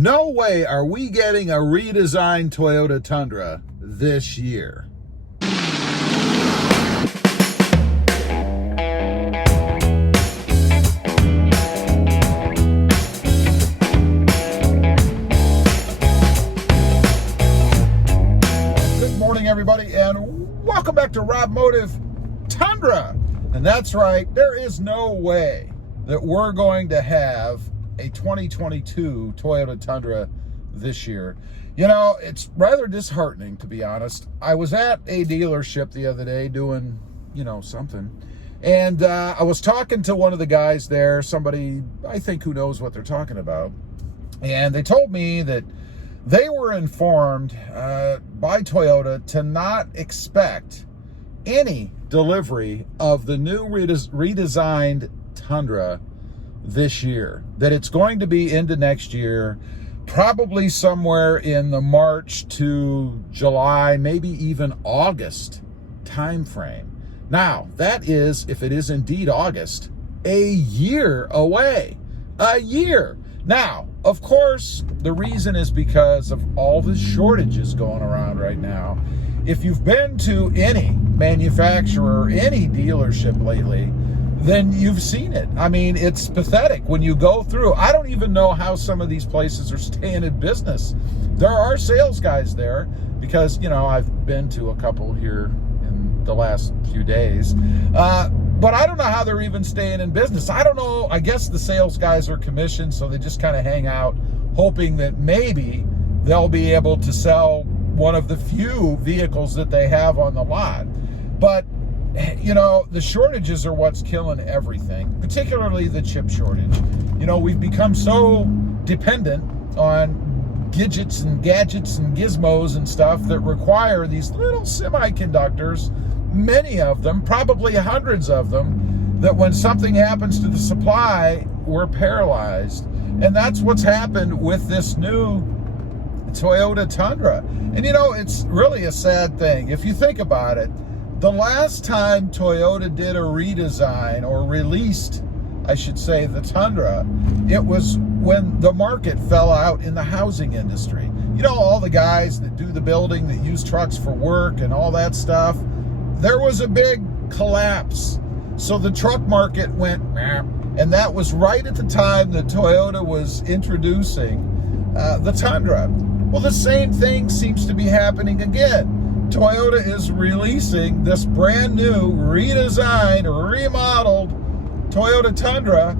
No way are we getting a redesigned Toyota Tundra this year. Good morning, everybody, and welcome back to Rob Motive Tundra. And that's right, there is no way that we're going to have a 2022 Toyota Tundra this year. You know, it's rather disheartening, to be honest. I was at a dealership the other day doing, something. And I was talking to one of the guys there, somebody I think who knows what they're talking about. And they told me that they were informed by Toyota to not expect any delivery of the new redesigned Tundra this year, that it's going to be into next year, probably somewhere in the March to July, maybe even August time frame. Now, that is, if it is indeed August, a year away. A year. Now, of course, the reason is because of all the shortages going around right now. If you've been to any manufacturer, any dealership lately, then you've seen it. I mean, it's pathetic when you go through. I don't even know how some of these places are staying in business. There are sales guys there because, I've been to a couple here in the last few days. But I don't know how they're even staying in business. I don't know. I guess the sales guys are commissioned, so they just kind of hang out hoping that maybe they'll be able to sell one of the few vehicles that they have on the lot. But the shortages are what's killing everything, particularly the chip shortage. We've become so dependent on gadgets and gizmos and stuff that require these little semiconductors, many of them, probably hundreds of them, that when something happens to the supply, we're paralyzed. And that's what's happened with this new Toyota Tundra. And it's really a sad thing. If you think about it, the last time Toyota did a redesign, or released, I should say, the Tundra, it was when the market fell out in the housing industry. All the guys that do the building, that use trucks for work and all that stuff, there was a big collapse. So the truck market went, and that was right at the time that Toyota was introducing the Tundra. Well, the same thing seems to be happening again. Toyota is releasing this brand new, redesigned, remodeled Toyota Tundra,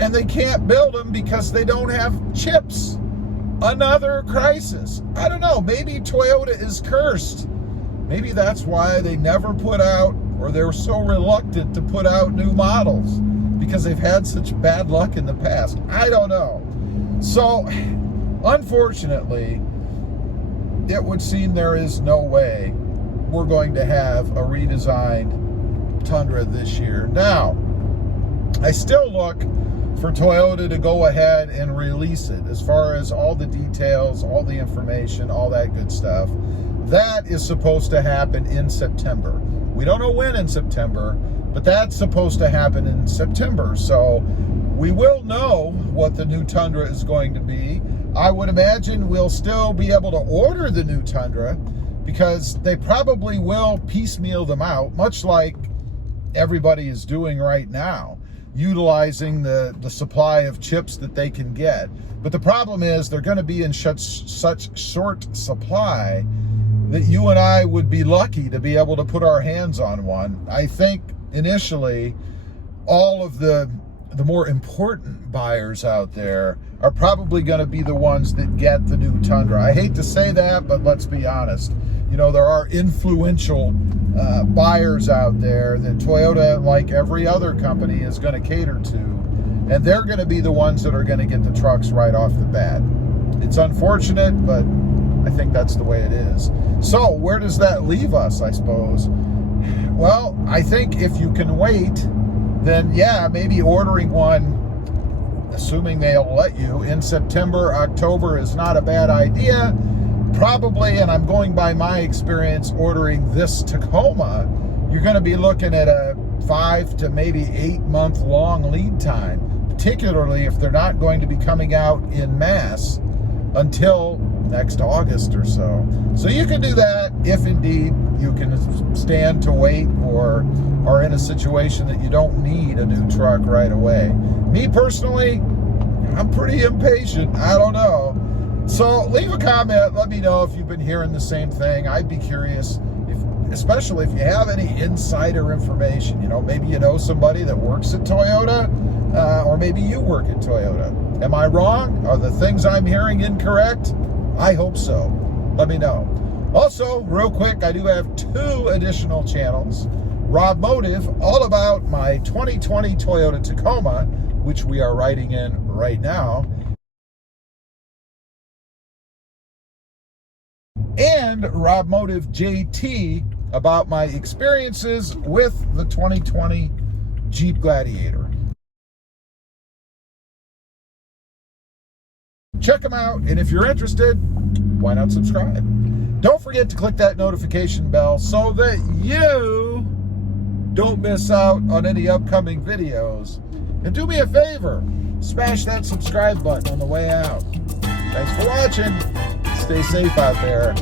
and they can't build them because they don't have chips. Another crisis. I don't know, maybe Toyota is cursed. Maybe that's why they never put out, or they're so reluctant to put out new models, because they've had such bad luck in the past. I don't know. So, unfortunately, it would seem there is no way we're going to have a redesigned Tundra this year. Now, I still look for Toyota to go ahead and release it as far as all the details, all the information, all that good stuff. That is supposed to happen in September. We don't know when in September, but that's supposed to happen in September. So we will know what the new Tundra is going to be. I would imagine we'll still be able to order the new Tundra because they probably will piecemeal them out, much like everybody is doing right now, utilizing the supply of chips that they can get. But the problem is they're going to be in such short supply that you and I would be lucky to be able to put our hands on one. I think initially all of the more important buyers out there are probably going to be the ones that get the new Tundra. I hate to say that, but let's be honest. There are influential buyers out there that Toyota, like every other company, is going to cater to. And they're going to be the ones that are going to get the trucks right off the bat. It's unfortunate, but I think that's the way it is. So where does that leave us, I suppose? Well, I think if you can wait, then yeah, maybe ordering one, assuming they'll let you, in September, October is not a bad idea. Probably, and I'm going by my experience ordering this Tacoma, you're going to be looking at a 5 to maybe 8 month long lead time, particularly if they're not going to be coming out in mass until next August or so. So you can do that if indeed you can stand to wait or are in a situation that you don't need a new truck right away. Me personally, I'm pretty impatient. I don't know. So leave a comment. Let me know if you've been hearing the same thing. I'd be curious, especially if you have any insider information. You know, maybe you know somebody that works at Toyota, or maybe you work at Toyota. Am I wrong? Are the things I'm hearing incorrect? I hope so. Let me know. Also, real quick, I do have 2 additional channels. Rob Motive, all about my 2020 Toyota Tacoma, which we are riding in right now. And Rob Motive JT, about my experiences with the 2020 Jeep Gladiator. Check them out, and if you're interested, why not subscribe? Don't forget to click that notification bell so that you don't miss out on any upcoming videos. And do me a favor, smash that subscribe button on the way out. Thanks for watching. Stay safe out there.